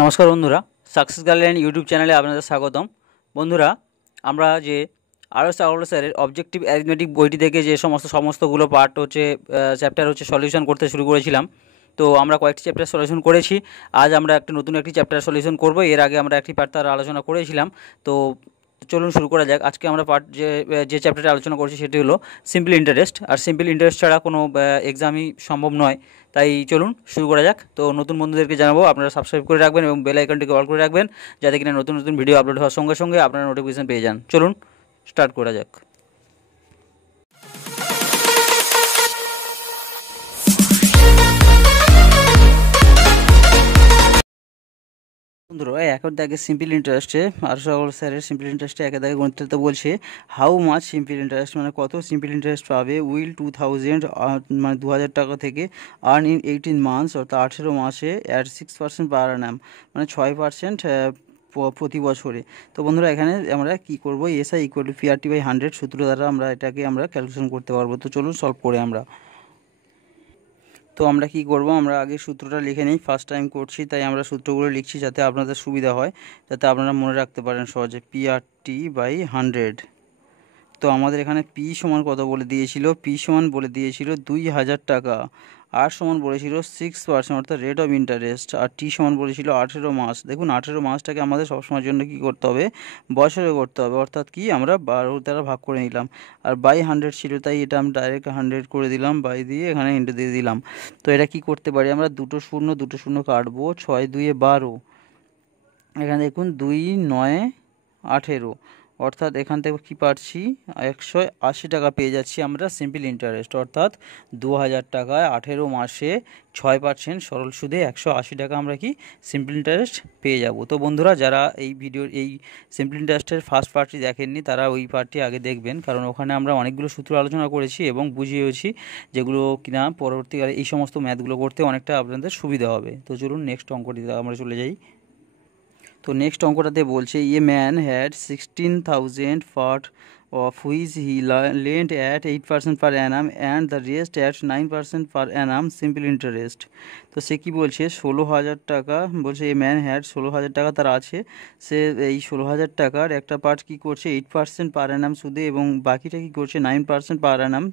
নমস্কার বন্ধুরা, success গার্ডলাইন YouTube চ্যানেলে আপনাদের স্বাগতম। বন্ধুরা, আমরা যে আরএস আগরওয়ালা স্যারের অবজেক্টিভ অ্যারিথমেটিক বইটি থেকে যে সমস্তগুলো পার্ট হচ্ছে চ্যাপ্টার হচ্ছে সলিউশন করতে শুরু করেছিলাম। তো আমরা কয়েকটি চ্যাপ্টার সলিউশন করেছি। আজ আমরা নতুন একটি চ্যাপ্টার সলিউশন করব। এর আগে আমরা একটি পার্ট তার আলোচনা করেছিলাম। তো চলুন শুরু করা যাক। আজকে আমরা পার্ট যে চ্যাপ্টারটা আলোচনা করছি সেটি হলো সিম্পল ইন্টারেস্ট। আর সিম্পল ইন্টারেস্ট ছাড়া কোনো এক্সামই সম্ভব নয়। তাই চলুন শুরু করা যাক। তো নতুন বন্ধুদেরকে জানাবো আপনারা সাবস্ক্রাইব করে রাখবেন এবং বেল আইকনটিকে অল করে রাখবেন, যাতে কিনা নতুন নতুন ভিডিও আপলোড হওয়ার সঙ্গে সঙ্গে আপনারা নোটিফিকেশন পেয়ে যান। চলুন স্টার্ট করা যাক। বন্ধুরা, এখন দেখে সিম্পল ইন্টারেস্টে আরএস আগরওয়ালা স্যারের সিম্পল ইন্টারেস্টে একে দেখে গণিতটা বলছে হাউ মাচ সিম্পল ইন্টারেস্ট, মানে কত সিম্পল ইন্টারেস্ট পাবে উইল 2000 মানে 2000 টাকা থেকে আর্ন ইন 18 মান্থস, অর্থাৎ 18 মাসে অ্যাট 6% পার অ্যানাম, মানে 6% প্রতি বছরে। তো বন্ধুরা, এখানে আমরা কি করব, SI equal to PRT by 100 সূত্র দ্বারা আমরা এটাকে ক্যালকুলেশন করতে পারবো। তো চলুন সলভ করে আমরা। তো আমরা কি করব, আমরা আগে সূত্রটা লিখে নিই। ফার্স্ট টাইম করছি তাই আমরা সূত্রগুলো লিখছি যাতে আপনাদের সুবিধা হয়, যাতে আপনারা মনে রাখতে পারেন সহজে। PRT by 100। তো আমাদের এখানে পি সমান কত বলে দিয়েছিল, পি সমান বলে দিয়েছিল 2000 টাকা, আর সমান বলেছিল 6% অর্থাৎ রেট অফ ইন্টারেস্ট, আর টি সমান বলেছিল 18 মাস। দেখুন 18 মাসটাকে আমাদের সবসময়ের জন্য কী করতে হবে, বছরে করতে হবে, অর্থাৎ কি আমরা 12 দ্বারা ভাগ করে নিলাম। আর বাই 100 ছিল তাই এটা আমি ডাইরেক্ট 100 করে দিলাম, বাই দিয়ে এখানে ইন্টু দিয়ে দিলাম। তো এটা কি করতে পারি আমরা, দুটো শূন্য কাটবো, 6 2 12, এখানে দেখুন 2 9 18, অর্থাৎ এখান থেকে কি পাচ্ছি 180 টাকা পেয়ে যাচ্ছি আমরা সিম্পল ইন্টারেস্ট, অর্থাৎ 2000 টাকায় 18 মাসে 6% সরল সুদে 180 টাকা আমরা কি সিম্পল ইন্টারেস্ট পেয়ে যাব। তো বন্ধুরা, যারা এই ভিডিওর এই সিম্পল ইন্টারেস্টের ফার্স্ট পার্টটি দেখেননি তারা ওই পার্টটি আগে দেখবেন, কারণ ওখানে আমরা অনেকগুলো সূত্র আলোচনা করেছি এবং বুঝিয়েছি, যেগুলো কিনা পরবর্তীকালে এই সমস্ত ম্যাথগুলো করতে অনেকটা আপনাদের সুবিধা হবে। তো চলুন নেক্সট অঙ্কটিতে আমরা চলে যাই। তো নেক্সট অঙ্কটাতে বলছে a man had 16,000 part of which he lent at 8% per annum and the rest at 9% per annum simple interest। তো সে কি বলছে, 16,000 টাকা বলছে এ ম্যান হ্যাড 16,000 টাকা তার আছে, সে এই 16,000 টাকার একটা পার্ট কি করছে 8% পার অ্যানাম সুদে এবং বাকিটা কি করছে 9% পার অ্যানাম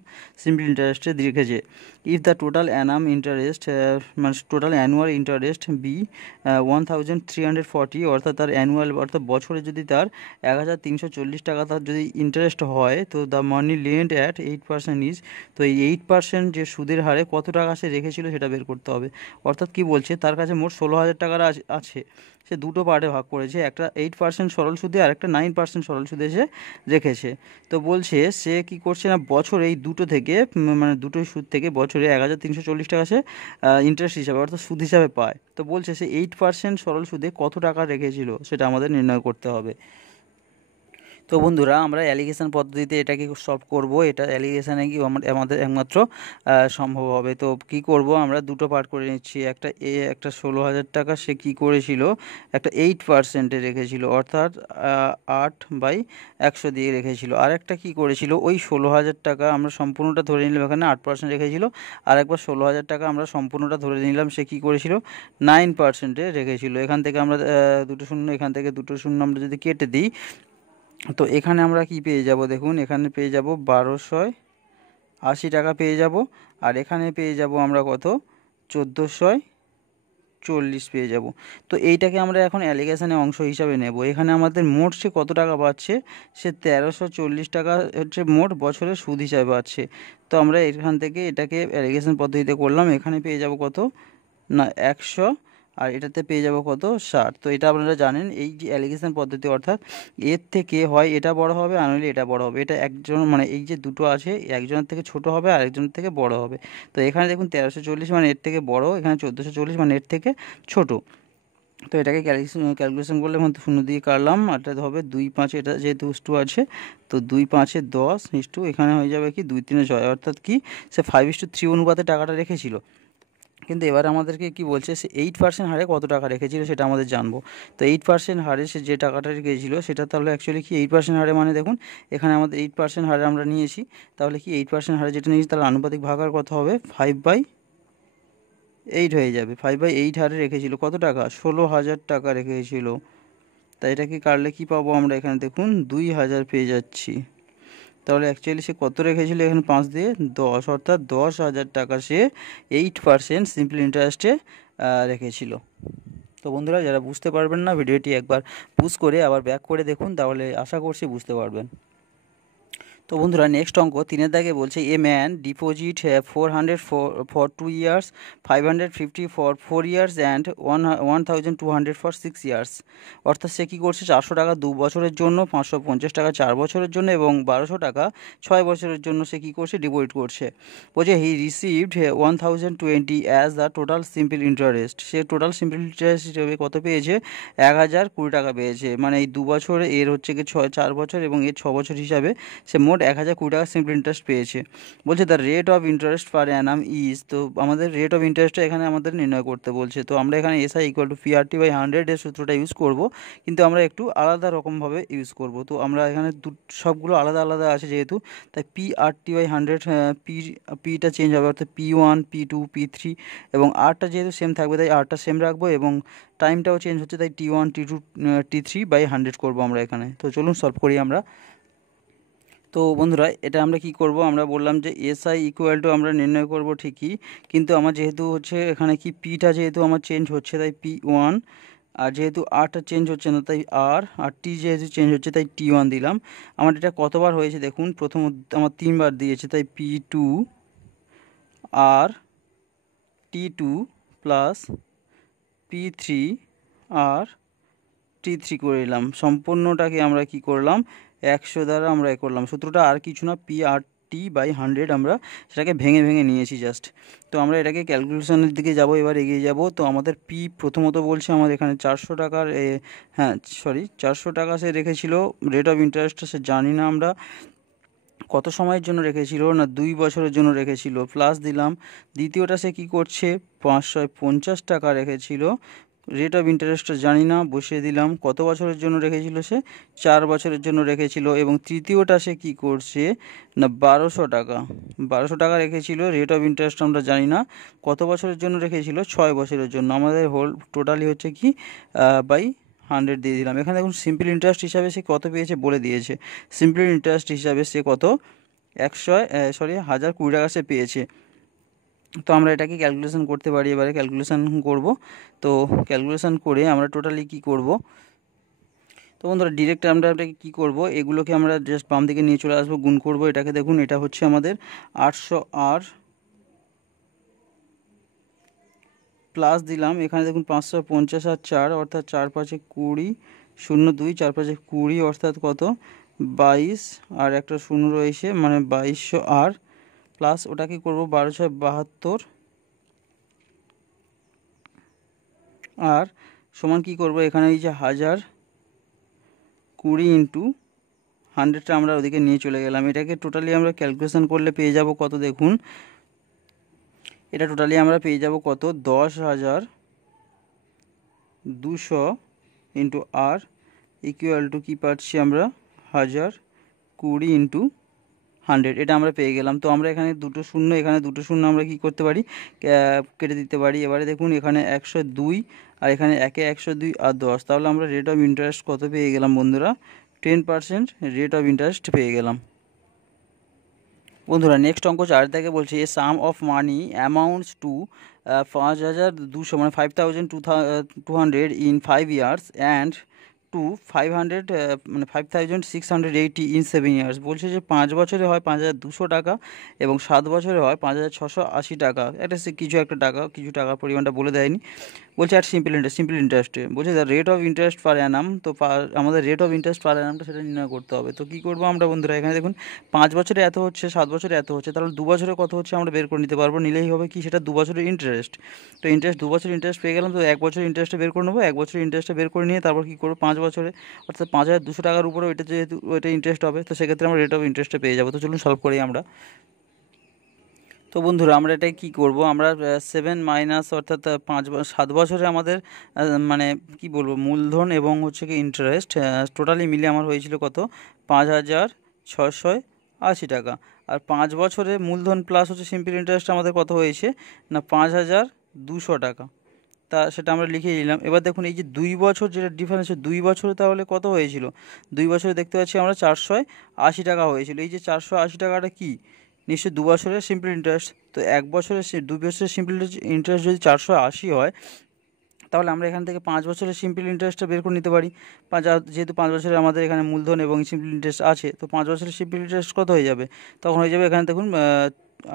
সিম্পল ইন্টারেস্টে রেখেছে। If the total Anam interest মানে টোটাল অ্যানুয়াল ইন্টারেস্ট বি 1340, অর্থাৎ তার অ্যানুয়াল অর্থাৎ বছরে যদি তার 1340 টাকা তার যদি ইন্টারেস্ট হয়, তো the money lend at 8% is, তো এই 8% যে সুদের হারে কত টাকা সে রেখেছিল সেটা বের করতে হবে। অর্থাৎ কি বলছে, তার কাছে মোট 16,000 টাকার আছে, সে দুটো পার্টে ভাগ করেছে, একটা 8% সরল সুদে আর একটা 9% সরল সুদে সে রেখেছে। তো বলছে সে কি করছে না, বছর এই দুটো থেকে মানে দুটোই সুদ থেকে বছরে 1340 টাকা সে ইন্টারেস্ট হিসাবে অর্থাৎ সুদ হিসাবে পায়। তো বলছে সে 8% সরল সুদে কত টাকা রেখেছিল সেটা আমাদের নির্ণয় করতে হবে। তো বন্ধুরা, আমরা অ্যালিগেশন পদ্ধতিতে এটাকে সলভ করব। এটা অ্যালিগেশনে কি আমাদের একমাত্র সম্ভব হবে। তো কি করব, আমরা দুটো পার্ট করে নিচ্ছি। একটা 16,000 টাকা সে কি করেছিল, একটা 8% রেখেছিল, অর্থাৎ 8/100 দিয়ে রেখেছিল। আর একটা কী করেছিল, ওই 16,000 টাকা আমরা সম্পূর্ণটা ধরে নিলাম, এখানে 8% রেখেছিল। আর একবার 16,000 টাকা আমরা সম্পূর্ণটা ধরে নিলাম, সে কী করেছিল 9% রেখেছিল। এখান থেকে আমরা দুটো শূন্য, এখান থেকে দুটো শূন্য আমরা যদি কেটে দিই, তো এখানে আমরা কি পেয়ে যাব, দেখুন এখানে পেয়ে যাব 1280 টাকা পেয়ে যাব। আর এখানে পেয়ে যাব আমরা কত, 1440 পেয়ে যাব। তো এইটাকে আমরা এখন অ্যালিগেশনের অংশ হিসাবে নেব। এখানে আমাদের মোট সে কত টাকা পাচ্ছে, সে 1340 টাকা হচ্ছে মোট বছরের সুদ হিসাবে পাচ্ছে। তো আমরা এখান থেকে এটাকে অ্যালিগেশন পদ্ধতিতে করলাম, এখানে পেয়ে যাব কত না 100, আর এটাতে পেয়ে যাব কত 60। তো এটা আপনারা জানেন, এই যে অ্যালিগেশন পদ্ধতি, অর্থাৎ এর থেকে হয় এটা বড় হবে আর নইলে এটা বড় হবে। এটা একজন মানে এই যে দুটো আছে, একজনের থেকে ছোট হবে আর একজনের থেকে বড় হবে। তো এখানে দেখুন 1340 মানে এর থেকে বড়, এখানে 1440 মানে এর থেকে ছোট। তো এটাকে ক্যালকুলেশন করলে শূন্য দিয়ে কাটলাম, আর এটা হবে 2 5, এটা যেহেতু 2 আছে তো 2 5 10 ইস্টু এখানে হয়ে যাবে কি 2 3 6, অর্থাৎ কি সে 5:3 অনুপাতে টাকাটা রেখেছিল। কিন্তু এবার আমাদেরকে কি বলছে, সে 8% হারে কত টাকা রেখেছিল সেটা আমাদের জানবো। তো 8% হারে সে যে টাকাটা রেখেছিল সেটা তাহলে অ্যাকচুয়ালি কি 8% হারে, মানে দেখুন এখানে আমাদের 8% হারে আমরা নিয়েছি, তাহলে কি 8% হারে যেটা নিয়েছি তাহলে আনুপাতিক ভাগ আর কত হবে 5/8। 8 হয়ে যাবে। 5/8 হারে রেখেছিল কত টাকা, 16,000 টাকা রেখেছিল। তাই এটাকে কাটলে কি পাবো আমরা এখানে দেখুন 2,000 পেয়ে যাচ্ছি। তাহলে অ্যাকচুয়ালি সে কত রেখেছিল এখানে 5 দিয়ে 10, অর্থাৎ 10,000 টাকা সে 8% সিম্পল ইন্টারেস্টে রেখেছিল। তো বন্ধুরা, যারা বুঝতে পারবেন না ভিডিওটি একবার পুশ করে আবার ব্যাক করে দেখুন, তাহলে আশা করছি বুঝতে পারবেন। তো বন্ধুরা, নেক্সট অঙ্ক 3-এর দাগে বলছে a man deposit 400 for 2 years, 550 for 4 years and 1,200 for 6 years. অর্থাৎ সে কী করছে, 400 টাকা 2 বছরের জন্য, 550 টাকা 4 বছরের জন্য এবং 1200 টাকা 6 বছরের জন্য সে কী করছে, ডিপোজিট করছে। বলছে হি received 1,020 as the total simple interest. Say total simple interest হিসেবে কত পেয়েছে, 1,020 টাকা পেয়েছে। মানে এই 2 বছরে এর হচ্ছে কি 4 বছর এবং এর 6 বছর হিসাবে সে মোট 1,020 টাকা সিম্পল ইন্টারেস্ট পেয়েছে। বলছে the rate of interest per Anam is, তো আমাদের রেট অফ ইন্টারেস্টটা এখানে আমাদের নির্ণয় করতে বলছে। তো আমরা এখানে SI = PRT/100 এর সূত্রটা ইউজ করব, কিন্তু আমরা একটু আলাদা রকমভাবে ইউজ করব। তো আমরা এখানে সবগুলো আলাদা আলাদা আছে যেহেতু, তাই PRT/100 পিটা চেঞ্জ হবে, অর্থাৎ P1, P2, P3 এবং আরটা যেহেতু সেম থাকবে তাই আরটা সেম রাখবো এবং টাইমটাও চেঞ্জ হচ্ছে তাই T1, T2, T3/100 করবো আমরা এখানে। তো চলুন সলভ করি আমরা। তো বন্ধুরা, এটা আমরা কি করব, আমরা বললাম যে SI = আমরা নির্ণয় করব ঠিকই, কিন্তু আমার যেহেতু হচ্ছে এখানে কি পিটা যেহেতু আমার চেঞ্জ হচ্ছে তাই P1, আর যেহেতু আরটা চেঞ্জ হচ্ছে না তাই আর টি যেহেতু চেঞ্জ হচ্ছে তাই T1 দিলাম। আমার এটা কতবার হয়েছে দেখুন, প্রথম আমার 3বার দিয়েছে তাই P2 আর T2 প্লাস P3 আর T3 করে নিলাম। সম্পূর্ণটাকে আমরা কি করলাম, 100 দ্বারা আমরা করলাম। সূত্রটা আর কিছু না, PRT/100 আমরা সেটাকে ভেঙে ভেঙে নিয়েছি জাস্ট। তো আমরা এটাকে ক্যালকুলেশনের দিকে যাব, এবার এগিয়ে যাব। তো আমাদের P প্রথমত বলছে আমাদের এখানে 400 টাকার 400 টাকা সে রেখেছিল। রেট অফ ইন্টারেস্টটা সে জানি না আমরা কত সময়ের জন্য রেখেছিল, না 2 বছরের জন্য রেখেছিল, প্লাস দিলাম। দ্বিতীয়টা সে কী করছে, 550 টাকা রেখেছিল। রেট অফ ইন্টারেস্টটা জানি না, বসিয়ে দিলাম। কত বছরের জন্য রেখেছিল সে, 4 বছরের জন্য রেখেছিল। এবং তৃতীয়টা সে কী করছে, না 1200 টাকা 1200 টাকা রেখেছিল। রেট অফ ইন্টারেস্ট আমরা জানি না, কত বছরের জন্য রেখেছিল, 6 বছরের জন্য। আমাদের হোল টোটালি হচ্ছে কি বাই 100 দিয়ে দিলাম। এখানে দেখুন সিম্পল ইন্টারেস্ট হিসাবে সে কত পেয়েছে বলে দিয়েছে। সিম্পল ইন্টারেস্ট হিসাবে সে কত, 1,020 টাকা সে পেয়েছে। তো আমরা এটাকে ক্যালকুলেশন করতে পারি, এবারে ক্যালকুলেশন করব। তো ক্যালকুলেশন করে আমরা টোটালি কি করব, তো বন্ধুরা ডিরেক্ট আমরা এটাকে কী করব, এগুলোকে আমরা জাস্ট বাম দিকে নিয়ে চলে আসবো, গুণ করব। এটাকে দেখুন, এটা হচ্ছে আমাদের 800 আর প্লাস দিলাম। এখানে দেখুন 550 আর 4, অর্থাৎ 4 5 20, 02 4 5 20, অর্থাৎ কত 22, আর একটা 0 রয়েছে মানে 2200 আর প্লাস ওটাকে করব 1272 আর সমান কি করব, এখানে এই যে 1020 ইন্টু 100টা আমরা ওদিকে নিয়ে চলে গেলাম। এটাকে টোটালি আমরা ক্যালকুলেশন করলে পেয়ে যাব কত দেখুন, এটা টোটালি আমরা পেয়ে যাব কত, 10,200 ইন্টু আর ইকুয়াল টু কী পাচ্ছি আমরা, 1020 ইন্টু 100, এটা আমরা পেয়ে গেলাম। তো আমরা এখানে দুটো শূন্য, এখানে দুটো শূন্য আমরা কি করতে পারি, কেটে দিতে পারি। এবারে দেখুন এখানে 102 আর এখানে 102 আর 10, তাহলে আমরা রেট অফ ইন্টারেস্ট কত পেয়ে গেলাম বন্ধুরা, 10% রেট অফ ইন্টারেস্ট পেয়ে গেলাম। বন্ধুরা নেক্সট অঙ্ক 4 থেকে বলছে a sum of money amounts two 5,200 মানে 5,200 ইন 5 ইয়ার্স অ্যান্ড টু 500 মানে 5,680 ইন 7 ইয়ার্স। বলছে যে 5 বছরে হয় 5,200 টাকা এবং 7 বছরে হয় 5,680 টাকা। একটা কিছু টাকার পরিমাণটা বলে দেয়নি। বলছে আর সিম্পল ইন্টারেস্টে বলছে দ্য রেট অফ ইন্টারেস্ট পার অ্যানাম। তো আমাদের রেট অফ ইন্টারেস্ট পার অ্যানামটা সেটা নির্ণয় করতে হবে। তো কী করবো আমরা বন্ধুরা, এখানে দেখুন 5 বছরে এত হচ্ছে, 7 বছরে এত হচ্ছে, তাহলে 2 বছরে কত হচ্ছে আমরা বের করে নিতে পারবো। নিলেই হবে কি, সেটা 2 বছরের ইন্টারেস্ট। তো 2 বছরের ইন্টারেস্ট পেয়ে গেলাম। তো 1 বছরের ইন্টারেস্টটা বের করে নেবো। 1 বছরের ইন্টারেস্টটা বের করে নিয়ে তারপর কী করবো, 5 বছরে অর্থাৎ 5,200 টাকার উপরে ওইটা যেহেতু ওইটা ইন্টারেস্ট হবে, তো সেক্ষেত্রে আমরা রেট অফ ইন্টারেস্টটা পেয়ে যাবো। তো চলুন সলভ করি আমরা। তো বন্ধুরা আমরা এটাই কী করবো, আমরা 7 মাইনাস অর্থাৎ 7 বছরে আমাদের মানে কি বলবো, মূলধন এবং হচ্ছে কি ইন্টারেস্ট টোটালি মিলে আমার হয়েছিল কত, 5,680 টাকা। আর 5 বছরে মূলধন প্লাস হচ্ছে সিম্পল ইন্টারেস্ট আমাদের কত হয়েছে, না 200 টাকা, তা সেটা আমরা লিখে নিলাম। এবার দেখুন এই যে 2 বছর যেটা ডিফারেন্স, 2 বছরে তাহলে কত হয়েছিল, 2 বছরে দেখতে পাচ্ছি আমরা 480 টাকা হয়েছিল। এই যে 480 টাকাটা কি, নিশ্চয়ই 2 বছরের সিম্পল ইন্টারেস্ট। তো 1 বছরের 2 বছরের সিম্পল ইন্টারেস্ট যদি 480 হয়, তাহলে আমরা এখান থেকে 5 বছরের সিম্পল ইন্টারেস্টটা বের করে নিতে পারি। যেহেতু 5 বছরের আমাদের এখানে মূলধন এবং সিম্পল ইন্টারেস্ট আছে, তো 5 বছরের সিম্পল ইন্টারেস্ট কত হয়ে যাবে, তখন হয়ে যাবে এখানে দেখুন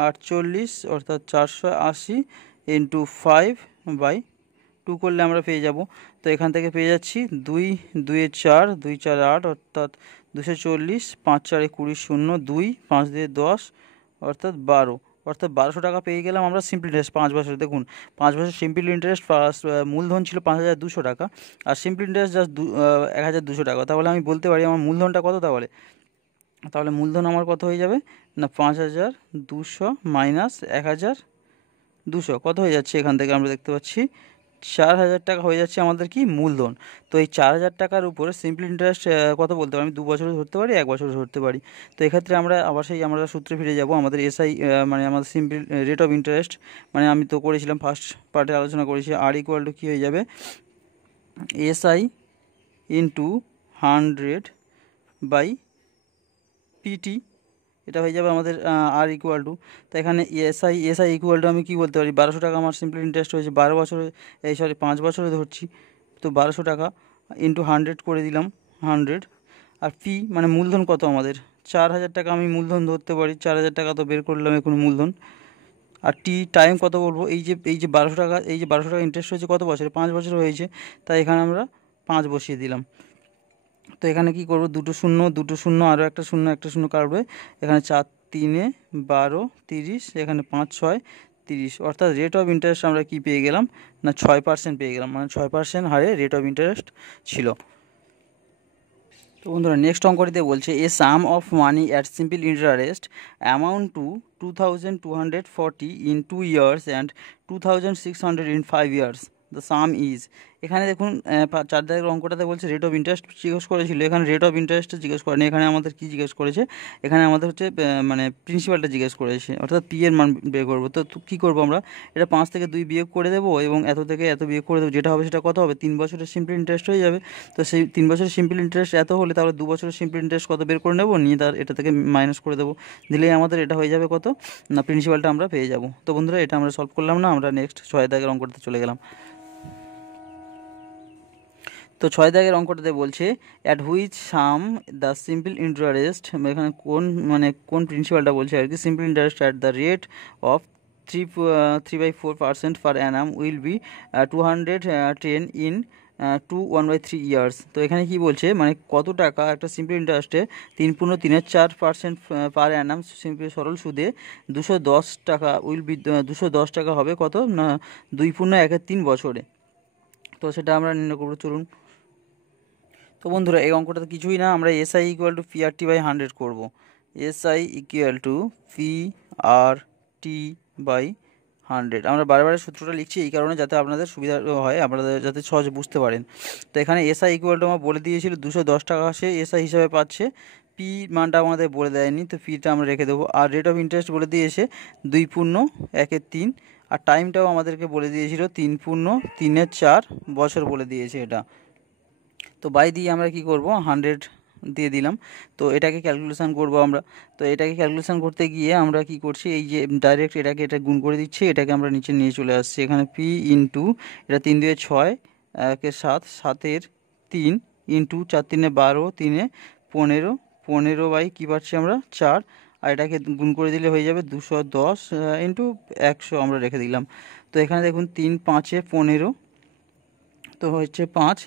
48, অর্থাৎ 480 ইন্টু 5/2 করলে আমরা পেয়ে যাব। তো এখান থেকে পেয়ে যাচ্ছি 2 2 4, 2 4 8, অর্থাৎ 240, 5 4 20, 0 2, 5 10, অর্থাৎ 12, অর্থাৎ 1200 টাকা পেয়ে গেলাম আমরা সিম্পল ইন্টারেস্ট 5 বছরে। দেখুন 5 বছর সিম্পল ইন্টারেস্ট ফার্স্ট মূলধন ছিল 5200 টাকা, আর সিম্পল ইন্টারেস্ট জাস্ট 1200 টাকা। তাহলে আমি বলতে পারি আমার মূলধনটা কত, তাহলে মূলধন আমার কত হয়ে যাবে না, 5200 মাইনাস 1200 কত হয়ে যাচ্ছে, এখান থেকে আমরা দেখতে পাচ্ছি 4000 টাকা হয়ে যাচ্ছে আমাদের কি মূলধন। তো এই 4000 টাকার উপরে সিম্পল ইন্টারেস্ট কত বলতে পারি, আমি 2 বছরে ধরতে পারি, 1 বছরে ধরতে পারি। তো এক্ষেত্রে আমরা আবার আমরা সূত্রে ফিরে যাব, আমাদের এসআই মানে আমাদের সিম্পল রেট অফ ইন্টারেস্ট, মানে আমি তো করেছিলাম ফার্স্ট পার্টে আলোচনা করেছি, আর ইকুয়াল টু কী হয়ে যাবে, এসআই ইন্টু 100/পিটি, এটা হয়ে যাবে আমাদের আর ইকুয়াল টু। তো এখানে এসআই ইকুয়াল টু আমি কী বলতে পারি, 1200 টাকা আমার সিম্পল ইন্টারেস্ট হয়েছে 12 বছরে, 5 বছরে ধরছি, তো 1200 টাকা ইন্টু 100 করে দিলাম 100। আর পি মানে মূলধন কত আমাদের, 4000 টাকা আমি মূলধন ধরতে পারি, 4000 টাকা তো বের করলাম এখন মূলধন। আর টি টাইম কত বলবো, এই যে 1200 টাকা, এই যে 1200 টাকা ইন্টারেস্ট হয়েছে কত বছরে, 5 বছর হয়েছে, তাই এখানে আমরা 5 বসিয়ে দিলাম। তো এখানে কি করব, দুটো শূন্য আরও একটা শূন্য কাটবে, এখানে 4 3 12 30, এখানে 5 6 30, অর্থাৎ রেট অফ ইন্টারেস্ট আমরা কি পেয়ে গেলাম না 6% পেয়ে গেলাম, মানে 6% হারে রেট অফ ইন্টারেস্ট ছিল। তো বন্ধুরা নেক্সট অঙ্কটিতে বলছে a sum of money at simple interest amount to 2240 in 2 years and 2600 in 5 years, the sum is. এখানে দেখুন 4 দাগের অঙ্কটাতে বলছে রেট অফ ইন্টারেস্ট জিজ্ঞেস করেছিল, এখানে রেট অফ ইন্টারেস্ট জিজ্ঞেস করেনি, এখানে আমাদের কি জিজ্ঞেস করেছে, এখানে আমাদের হচ্ছে মানে প্রিন্সিপালটা জিজ্ঞেস করেছে, অর্থাৎ পি এর মান বের করবো। তো কী করবো আমরা, এটা 5 থেকে 2 বিয়োগ করে দেবো এবং এত থেকে এত বিয়োগ করে দেবো, যেটা হবে সেটা কত হবে, 3 বছরের সিম্পল ইন্টারেস্ট হয়ে যাবে। তো সেই 3 বছরের সিম্পল ইন্টারেস্ট এত হলে তাহলে 2 বছরের সিম্পল ইন্টারেস্ট কত বের করে নেবো, নিয়ে তার এটা থেকে মাইনাস করে দেবো, দিলেই আমাদের এটা হয়ে যাবে কত না প্রিন্সিপালটা আমরা পেয়ে যাব। তো বন্ধুরা এটা আমরা সলভ করলাম না, আমরা নেক্সট 6 দাগের অঙ্কটাতে চলে গেলাম। তো 6 দাগের অঙ্কটাতে বলছে at which some the simple interest, এখানে কোন প্রিন্সিপালটা বলছে আর কি, simple interest at the rate of 3/4% per Anam will be 210 in 1/3 years. তো এখানে কি বলছে, মানে কত টাকা একটা সিম্পল ইন্টারেস্টে 3.34% পার অ্যানাম সিম্পল সরল সুদে 210 টাকা উইল বি 210 টাকা হবে কত না 2.13 বছরে। তো সেটা আমরা নির্ণয় করবো, চলুন। তো বন্ধুরা এই অঙ্কটাতে কিছুই না, আমরা এসআই ইকুয়াল টু PRT/100 করবো, এসআই ইকুয়াল টু PRT/100। আমরা বারে সূত্রটা লিখছি এই কারণে যাতে আপনাদের সুবিধা হয়, আপনাদের যাতে সহজে বুঝতে পারেন। তো এখানে এসআই ইকুয়াল টু আমার বলে দিয়েছিল 210 টাকা সে এসআই হিসাবে পাচ্ছে, পি মানটা আমাদের বলে দেয়নি, তো পিটা আমরা রেখে দেবো। আর রেট অফ ইন্টারেস্ট বলে দিয়েছে 2.1/3, আর টাইমটাও আমাদেরকে বলে দিয়েছিল 3.34 বছর বলে দিয়েছে এটা। তো বাই দিয়ে আমরা কি করব, 100 দিয়ে দিলাম। তো এটাকে ক্যালকুলেশন করব আমরা। তো এটাকে ক্যালকুলেশন করতে গিয়ে আমরা কি করছি, এই যে ডাইরেক্ট এটা গুণ করে দিচ্ছি, এটাকে আমরা নিচে নিয়ে চলে আসছি। এখানে পি ইন্টু এটা 3 2 6 1 7 7 3 ইন্টু 4 3 12 3 15 15 বাই কী পাচ্ছি আমরা 4, আর এটাকে গুণ করে দিলে হয়ে যাবে 210 ইন্টু 100 আমরা রেখে দিলাম। তো এখানে দেখুন 3 5 15, তো হচ্ছে 5।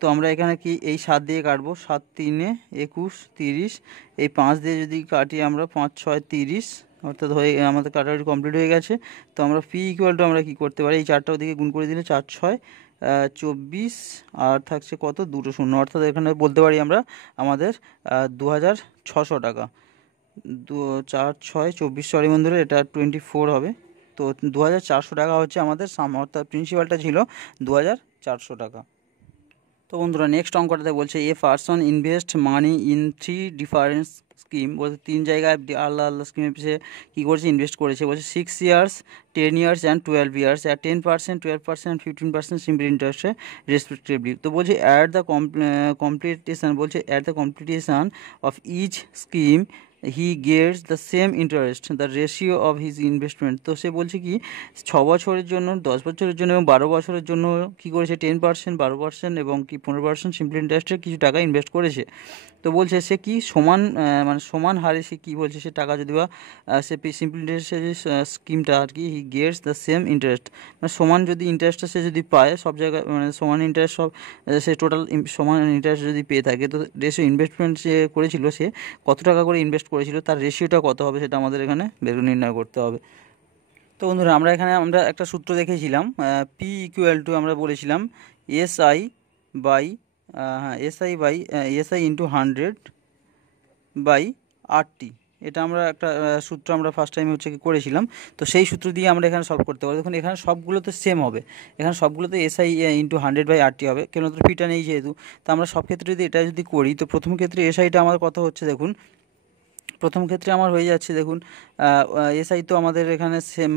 তো আমরা এখানে কি এই 7 দিয়ে কাটবো, 7 3 21 30, এই 5 দিয়ে যদি কাটি আমরা 5 6 30, অর্থাৎ আমাদের কাটাকাটি কমপ্লিট হয়ে গেছে। তো আমরা পি ইকুয়াল টু আমরা কী করতে পারি, এই 4টাও দিকে গুণ করে দিলে 4 6 24, আর থাকছে কত 2 শূন্য, অর্থাৎ এখানে বলতে পারি আমরা আমাদের 2600 টাকা। 4 6 24, সরি বন্ধুরা এটা 24 হবে। তো 2400 টাকা হচ্ছে আমাদের সাম, অর্থাৎ প্রিন্সিপালটা ছিল 2400 টাকা। তো বন্ধুরা নেক্সট অঙ্কটাতে বলছে a person invest money in 3 different scheme, বলছে 3 জায়গায় আলাদা আলাদা স্কিমে সে কী করেছে, ইনভেস্ট করেছে। বলছে 6 years, 10 years and 12 years at 10%, 12% 15% simple ইন্টারেস্টে রেসপেক্টিভলি। তো বলছে অ্যাট দ্য কমপ্লিটেশন, বলছে at the completion of each scheme he gets the same interest the ratio of his investment. তো সে বলছে কি 6 বছরের জন্য, 10 বছরের জন্য এবং 12 বছরের জন্য কী করেছে 10%, 12% এবং কি 15% সিম্পল ইন্টারেস্টের কিছু টাকা ইনভেস্ট করেছে। তো বলছে সে কি সমান মানে সমান হারে সে কী বলছে, সে টাকা যদি বা সে সিম্পল ইন্টারেস্টের যে স্কিমটা আর কি, হি গেটস দ্য সেম ইন্টারেস্ট, মানে সমান যদি ইন্টারেস্টটা সে যদি পায় সব জায়গায়, মানে সমান ইন্টারেস্ট সব, সে টোটাল সমান ইন্টারেস্ট যদি পেয়ে থাকে, তো রেশিও ইনভেস্টমেন্ট সে করেছিল, সে কত টাকা করে ইনভেস্ট করেছিল, তার রেশিওটা কত হবে সেটা আমাদের এখানে নির্ণয় করতে হবে। তো বন্ধুরা আমরা একটা সূত্র দেখেছিলাম, পি ইকুয়াল টু আমরা বলেছিলাম SI by SI into 100 by RT. এটা আমরা একটা সূত্র আমরা ফার্স্ট টাইম হচ্ছে কি করেছিলাম। তো সেই সূত্র দিয়ে আমরা এখানে সলভ করতে পারি। দেখুন এখানে সবগুলোতে সেম হবে, এখানে সবগুলোতে এসআই ইন্টু 100 বাই আরটি হবে, কেবলমাত্র পিটা নেই যেহেতু। তো আমরা সব ক্ষেত্রে যদি এটা যদি করি, তো প্রথম ক্ষেত্রে এসআইটা আমার কত হচ্ছে দেখুন, প্রথম ক্ষেত্রে আমার হয়ে যাচ্ছে দেখুন এসআই তো আমাদের এখানে সেম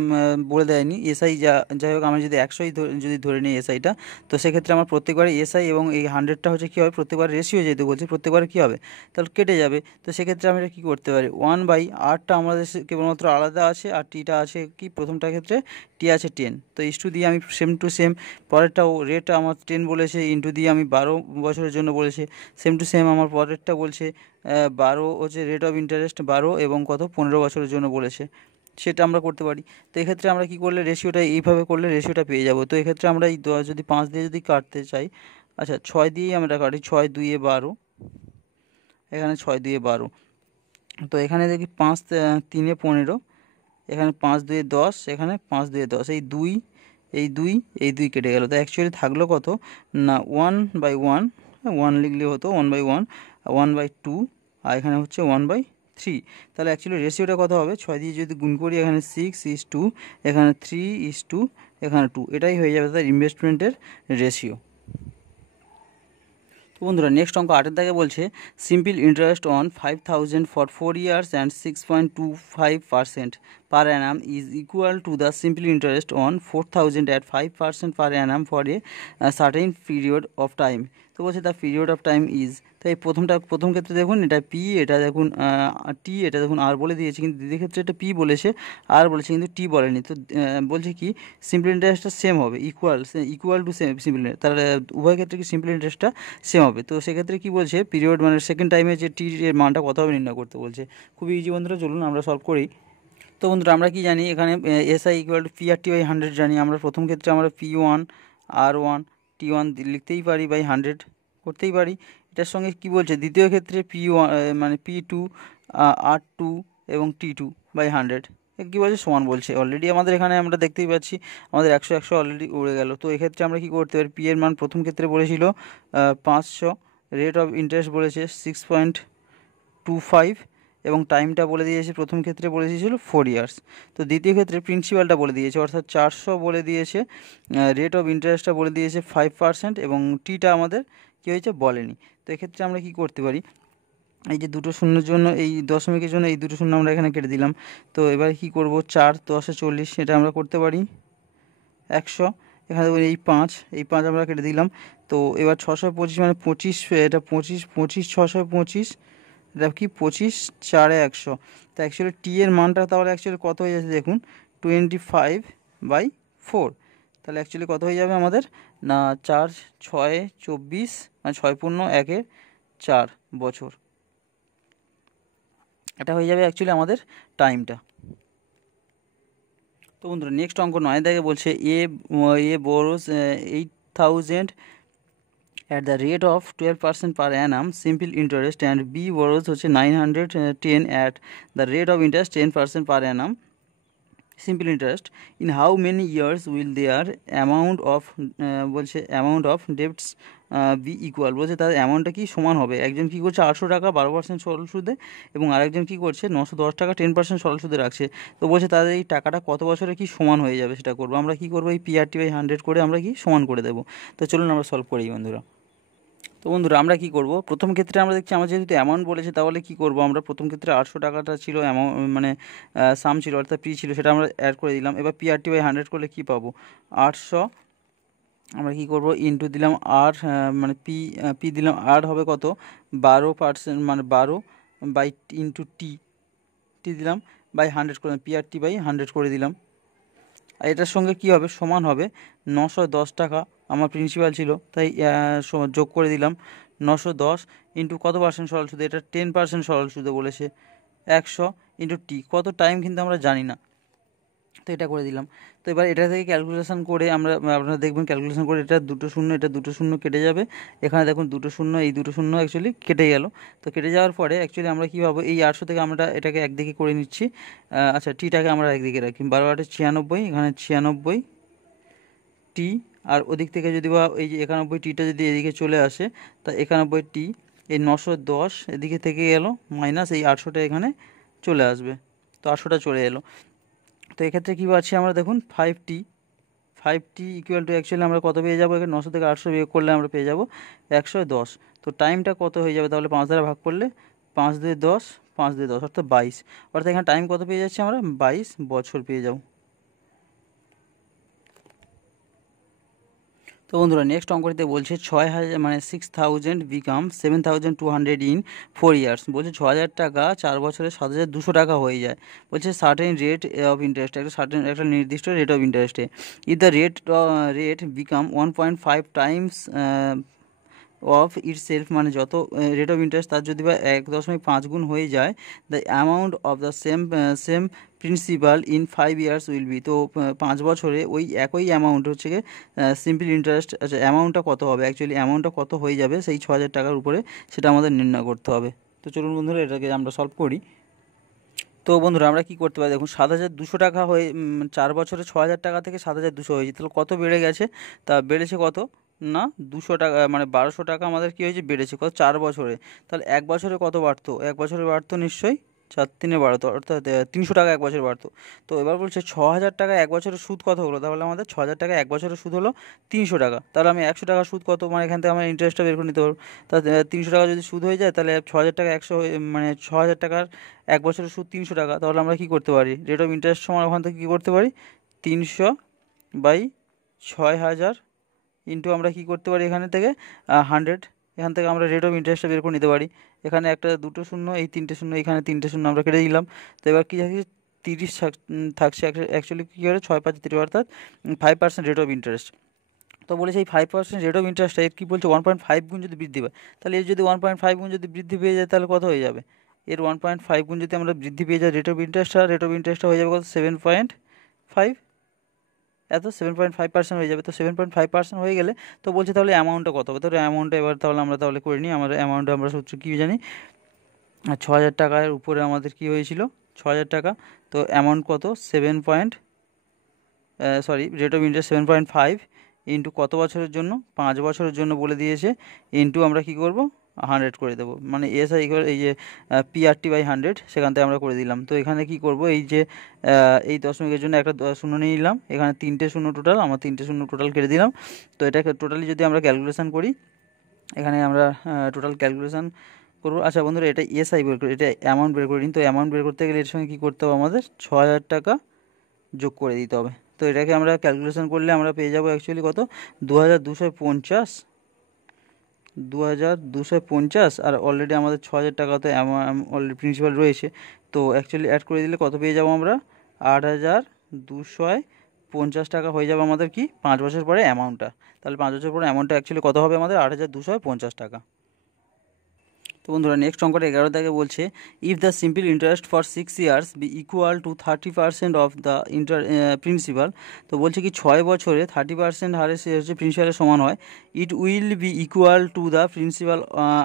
বলে দেয়নি, এসআই যাই হোক আমরা যদি 100ই যদি ধরে নিই এসআইটা, তো সেক্ষেত্রে আমার প্রত্যেকবারে এসআই এবং এই 100টা হচ্ছে কী হবে, প্রত্যেকবার রেশিও যেহেতু বলছি প্রত্যেকবার কী হবে, তাহলে কেটে যাবে। তো সেক্ষেত্রে আমরা কী করতে পারি, 1/8টা আমাদের কেবলমাত্র আলাদা আছে, আর টিটা আছে কি প্রথমটার ক্ষেত্রে টি আছে 10। তো ইস্টু দিয়ে আমি সেম টু সেম পরেরটাও রেট আমার 10 বলেছে, ইন্টু দিয়ে আমি 12 বছরের জন্য বলেছে, সেম টু সেম আমার পরেরটা বলছে 12 হচ্ছে রেট অফ ইন্টারেস্ট 12 এবং কত 15 বছরের জন্য বলেছে, সেটা আমরা করতে পারি। তো এক্ষেত্রে আমরা কী করলে রেশিওটা এইভাবে করলে রেশিওটা পেয়ে যাব। তো এক্ষেত্রে আমরা এই যদি 5 দিয়ে যদি কাটতে চাই, আচ্ছা 6 দিয়েই আমরা কাটি, 6 2 12, এখানে 6 2 12। তো এখানে দেখি 5 3 15, এখানে 5 2 10, এখানে 5 2 10, এই 2 এই 2 এই 2 কেটে গেল। তো অ্যাকচুয়ালি থাকলো কত না 1/1, 1 লিখলে হতো 1/1, 1/2, আর এখানে হচ্ছে 1/3। তাহলে অ্যাকচুয়ালি রেশিওটা কত হবে, 6 দিয়ে যদি গুণ করি, এখানে 6:2, এখানে 3:2, এখানে 2, এটাই হয়ে যাবে তার ইনভেস্টমেন্টের রেশিও। তো বন্ধুরা নেক্সট অঙ্ক 8 দাগে বলছে simple interest on 5000 for 4 years and 6.25% per Anam is equal to the simple interest on 4000 at 5% per Anam for a certain period of time. তো বলছে the period of time is, তো এই প্রথম ক্ষেত্রে দেখুন এটা পি, এটা দেখুন টি, এটা দেখুন আর বলে দিয়েছে, কিন্তু দ্বিতীয় ক্ষেত্রে এটা পি বলেছে, আর বলেছে কিন্তু টি বলেনি। তো বলছে কি সিম্পল ইন্টারেস্টটা সেম হবে, ইকুয়াল টু সিম্পল, তাহলে উভয় ক্ষেত্রে কি সিম্পল ইন্টারেস্টটা সেম হবে। তো সেক্ষেত্রে কি বলছে পিরিয়ড মানে সেকেন্ড টাইমে যে টি এর মানটা কত হবে নির্ণয় করতে বলছে। খুবই ইজি বন্ধুরা, চলুন আমরা সলভ করি। তো বন্ধুরা আমরা কি জানি, এখানে SI equal to P R T by 100 জানি আমরা। প্রথম ক্ষেত্রে আমরা P1 R1 T1 লিখতেই পারি বাই 100 করতেই পারি। এটার সঙ্গে কি বলছে দ্বিতীয় ক্ষেত্রে P1 মানে P2 R2 এবং T2 বাই 100 কী বলছে সমান বলছে। অলরেডি আমাদের এখানে আমরা দেখতেই পাচ্ছি আমাদের 100 অলরেডি উড়ে গেল। তো এক্ষেত্রে আমরা কী করতে পারি, পি এর মান প্রথম ক্ষেত্রে বলেছিল 500, রেট অফ ইন্টারেস্ট বলেছে 6.25 এবং টাইমটা বলে দিয়েছে, প্রথম ক্ষেত্রে বলে দিয়েছিল 4 ইয়ার্স। তো দ্বিতীয় ক্ষেত্রে প্রিন্সিপালটা বলে দিয়েছে অর্থাৎ 400 বলে দিয়েছে, রেট অফ ইন্টারেস্টটা বলে দিয়েছে 5% এবং টিটা আমাদের কী হয়েছে বলেনি। তো এক্ষেত্রে আমরা কি করতে পারি, এই যে দুটো শূন্যের জন্য এই দশমিকের জন্য এই দুটো শূন্য আমরা এখানে কেটে দিলাম। তো এবার কি করব, 4 10 40, এটা আমরা করতে পারি 100, এখানে দেখুন এই 5 আমরা কেটে দিলাম। তো এবার 625 মানে 25, এটা 25 625, এটা কি 25 4 100। তো অ্যাকচুয়ালি টি এর মানটা তাহলে অ্যাকচুয়ালি কত হয়ে যাচ্ছে দেখুন 25/4। তাহলে অ্যাকচুয়ালি কত হয়ে যাবে আমাদের না 4 6 24 মানে 6 × 1 = 4 বছর, এটা হয়ে যাবে অ্যাকচুয়ালি আমাদের টাইমটা। তো বন্ধুরা নেক্সট অঙ্ক 9 দাগে বলছে এ বোরোস 8000 at the rate of 12% per annum simple interest and B borrows হচ্ছে 910 at the rate of interest 10% per annum simple interest. In how many years will their amount of বলছে amount of debts be equal, বলছে তার অ্যামাউন্টটা কি সমান হবে। একজন কি করছে 800 টাকা 12% সরল সুদে এবং আরেকজন কি করছে 910 টাকা 10% সরল সুদে রাখছে। তো বলছে তাদের এই টাকাটা কত বছরে কি সমান হয়ে যাবে সেটা করবো আমরা। কি করবো, এই PRT/100 করে আমরা কি সমান করে দেবো। তো চলুন আমরা সলভ করি বন্ধুরা। তো বন্ধুরা আমরা কি করব, প্রথম ক্ষেত্রে আমরা দেখছি আমার যেহেতু অ্যামাউন্ট বলেছে, তাহলে কি করব আমরা প্রথম ক্ষেত্রে 800 টাকাটা ছিল অ্যামাউন্ট, মানে সাম ছিল অর্থাৎ পি ছিল, সেটা আমরা অ্যাড করে দিলাম। এবার PRT/100 করলে কি পাবো, 800 আমরা কি করব ইনটু দিলাম আর, মানে পি দিলাম, আর হবে কত 12%, মানে 12 বাই ইনটু টি দিলাম বাই 100 করে PRT/100 করে দিলাম। আর এটার সঙ্গে কি হবে, সমান হবে 910 টাকা আমার প্রিন্সিপাল ছিল, তাই যোগ করে দিলাম 910 ইন্টু কত পার্সেন্ট সরল সুদে, এটা 10% সরল সুদে বলেছে, 100 ইন্টু টি, কত টাইম কিন্তু আমরা জানি না, তো এটা করে দিলাম। তো এবার এটা থেকে ক্যালকুলেশন করে আপনারা দেখবেন ক্যালকুলেশন করে এটা দুটো শূন্য কেটে যাবে, এখানে দেখুন দুটো শূন্য, এই দুটো শূন্য অ্যাকচুয়ালি কেটে গেল। তো কেটে যাওয়ার পরে অ্যাকচুয়ালি আমরা কী পাবো, এই 800 থেকে আমরা এটাকে একদিকে করে নিচ্ছি, আচ্ছা টিটাকে আমরা একদিকে রাখি, 12 96, এখানে 96 টি, আর ওদিক থেকে যদি বা এই যে 91 টিটা যদি এদিকে চলে আসে, তা 91 টি, এই 910 এদিকে থেকে গেল, মাইনাস এই 800টা এখানে চলে আসবে, তো 800টা চলে এলো। তো এক্ষেত্রে কী পাচ্ছি আমরা, দেখুন 5t ইকুয়াল টু অ্যাকচুয়ালি আমরা কত পেয়ে যাবো, এখানে 900 থেকে 800 বিয়োগ করলে আমরা পেয়ে যাবো 110। তো টাইমটা কত হয়ে যাবে তাহলে, 5 দ্বারা ভাগ করলে 5 2 10, 5 2 10 অর্থাৎ 22, অর্থাৎ এখানে টাইম কত পেয়ে যাচ্ছি আমরা, 22 বছর পেয়ে যাবো। তো বন্ধুরা নেক্সট অঙ্কটিতে বলছে 6000 মানে 6000 বিকাম 7200 ইন 4 ইয়ার্স, বলছে 6000 টাকা 4 বছরে 7200 টাকা হয়ে যায়, বলছে সার্টেন রেট অফ ইন্টারেস্ট, একটা নির্দিষ্ট রেট অফ ইন্টারেস্টে, if the rate become 1.5 Times of itself, মানে যত রেট অফ ইন্টারেস্ট তার যদি বা 1.5 গুণ হয়ে যায়, the amount of the same principal in 5 years will be, তো 5 বছরে ওই একই অ্যামাউন্ট হচ্ছে গিয়ে সিম্পল ইন্টারেস্ট, আচ্ছা অ্যামাউন্টটা কত হবে, অ্যাকচুয়ালি অ্যামাউন্টটা কত হয়ে যাবে সেই 6000 টাকার উপরে, সেটা আমাদের নির্ণয় করতে হবে। তো চলুন বন্ধুরা এটাকে আমরা সলভ করি। তো বন্ধুরা আমরা কি করতে পারি, দেখুন 7200 টাকা হয়ে 4 বছরে 6000 টাকা থেকে 7200 হয়েছে, তাহলে কত বেড়ে গেছে, তা বেড়েছে কত না 200 টাকা, মানে 1200 টাকা আমাদের কী হয়েছে, বেড়েছে কত 4 বছরে, তাহলে 1 বছরে কত বাড়তো, 1 বছরে বাড়তো নিশ্চয়ই 4 3 বাড়তো, অর্থাৎ 300 টাকা 1 বছর বাড়তো। তো এবার বলছে 6000 টাকা 1 বছরের সুদ কত হলো, তাহলে আমাদের 6000 টাকা 1 বছরের সুদ হলো 300 টাকা, তাহলে আমি 100 টাকা সুদ কত, মানে এখান থেকে আমরা ইন্টারেস্টটা বের করে নিতে পারবো, তা 300 টাকা যদি সুদ হয়ে যায়, তাহলে 6000 টাকা 100 মানে 6000 টাকার 1 বছরের সুদ 300 টাকা, তাহলে আমরা কী করতে পারি, রেট অফ ইন্টারেস্ট সমান ওখান থেকে কী করতে পারি, 300/6000 ইন্টু আমরা কী করতে পারি এখানে থেকে 100, এখান থেকে আমরা রেট অফ ইন্টারেস্টটা বের করে নিতে পারি, এখানে একটা দুটো শূন্য, এই তিনটে শূন্য, এখানে তিনটে শূন্য আমরা কেটে দিলাম। তো এবার কী থাকছে, 30 থাকছে, অ্যাকচুয়ালি কী করে 6 5 30, অর্থাৎ 5% রেট অফ ইন্টারেস্ট। তো বলেছে এই 5% রেট অফ ইন্টারেস্টটা এর কী বলছে 1.5 গুণ যদি বৃদ্ধি পায়, তাহলে এর যদি 1.5 গুণ যদি বৃদ্ধি পেয়ে যায়, তাহলে কত হয়ে যাবে, এর 1.5 গুণ যদি আমরা বৃদ্ধি পেয়ে যাই রেট অফ ইন্টারেস্টটা হয়ে যাবে কত 7.5, এত 7.5% হয়ে যাবে। তো 7.5% হয়ে গেলে তো বলছে তাহলে অ্যামাউন্টটা কত হবে, তাহলে অ্যামাউন্টটা এবার তাহলে আমরা করে নিই, আমার অ্যামাউন্টটা আমরা সূত্র কী জানি, 6000 টাকার উপরে আমাদের কী হয়েছিল 6000 টাকা, তো অ্যামাউন্ট কত রেট অফ ইন্টারেস্ট 7.5 ইন্টু কত বছরের জন্য, 5 বছরের জন্য বলে দিয়েছে, ইন্টু আমরা কী করব 100 করে দেবো, মানে এসআই এই যে PRT/100 সেখান থেকে আমরা করে দিলাম। তো এখানে কি করব, এই যে এই দশমিকের জন্য একটা শূন্য নিয়ে নিলাম, এখানে 3টে শূন্য টোটাল, আমার 3টে শূন্য টোটাল কেটে দিলাম। তো এটাকে টোটালি যদি আমরা ক্যালকুলেশন করি, এখানে আমরা টোটাল ক্যালকুলেশন করবো। আচ্ছা বন্ধুরা এটা এসআই বের করি, এটা অ্যামাউন্ট বের করে নিন। তো অ্যামাউন্ট বের করতে গেলে এর সঙ্গে কী করতে হবে, আমাদের 6000 টাকা যোগ করে দিতে হবে। তো এটাকে আমরা ক্যালকুলেশন করলে আমরা পেয়ে যাবো অ্যাকচুয়ালি কত 2250, আর অলরেডি আমাদের 6000 টাকা তো অলরেডি প্রিন্সিপাল রয়েছে। তো অ্যাকচুয়ালি অ্যাড করে দিলে কত পেয়ে যাবো আমরা 8250 টাকা হয়ে যাবে আমাদের কি 5 বছর পরে অ্যামাউন্টটা। তাহলে 5 বছর পরে অ্যামাউন্টটা অ্যাকচুয়ালি কত হবে আমাদের 8250 টাকা। তো বন্ধুরা নেক্সট অঙ্কটা 11 থেকে বলছে if the simple interest for 6 years be equal to 30% of the principal. তো বলছে কি 6 বছরে 30% হারে সে হচ্ছে প্রিন্সিপালের সমান হয়, it will be equal to the principal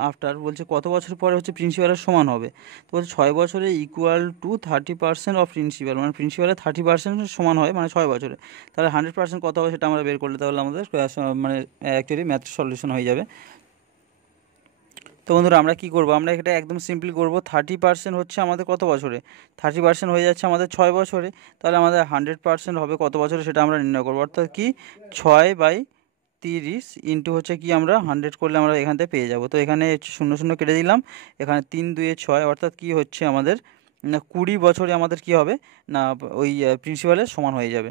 after, বলছে কত বছর পরে হচ্ছে প্রিন্সিপালের সমান হবে। তো বলছে 6 বছরে ইকুয়াল টু 30% অফ প্রিন্সিপাল, মানে প্রিন্সিপালের 30% সমান হয় মানে 6 বছরে, তাহলে 100% কত হবে সেটা আমরা বের করলে তাহলে আমাদের মানে অ্যাকচুয়ালি ম্যাথ সলিউশন হয়ে যাবে। তো বন্ধুরা আমরা কী করবো, আমরা এটা একদম সিম্পলি করবো, 30% হচ্ছে আমাদের কত বছরে, 30% হয়ে যাচ্ছে আমাদের 6 বছরে, তাহলে আমাদের 100% হবে কত বছরে সেটা আমরা নির্ণয় করবো, অর্থাৎ কি 6/30, 30 ইন্টু হচ্ছে কি আমরা 100 করলে আমরা এখান থেকে পেয়ে যাব। তো এখানে 0 0 কেটে দিলাম, এখানে 3 2 6, অর্থাৎ কি হচ্ছে আমাদের না 20 বছরে আমাদের কি হবে না ওই প্রিন্সিপালের সমান হয়ে যাবে।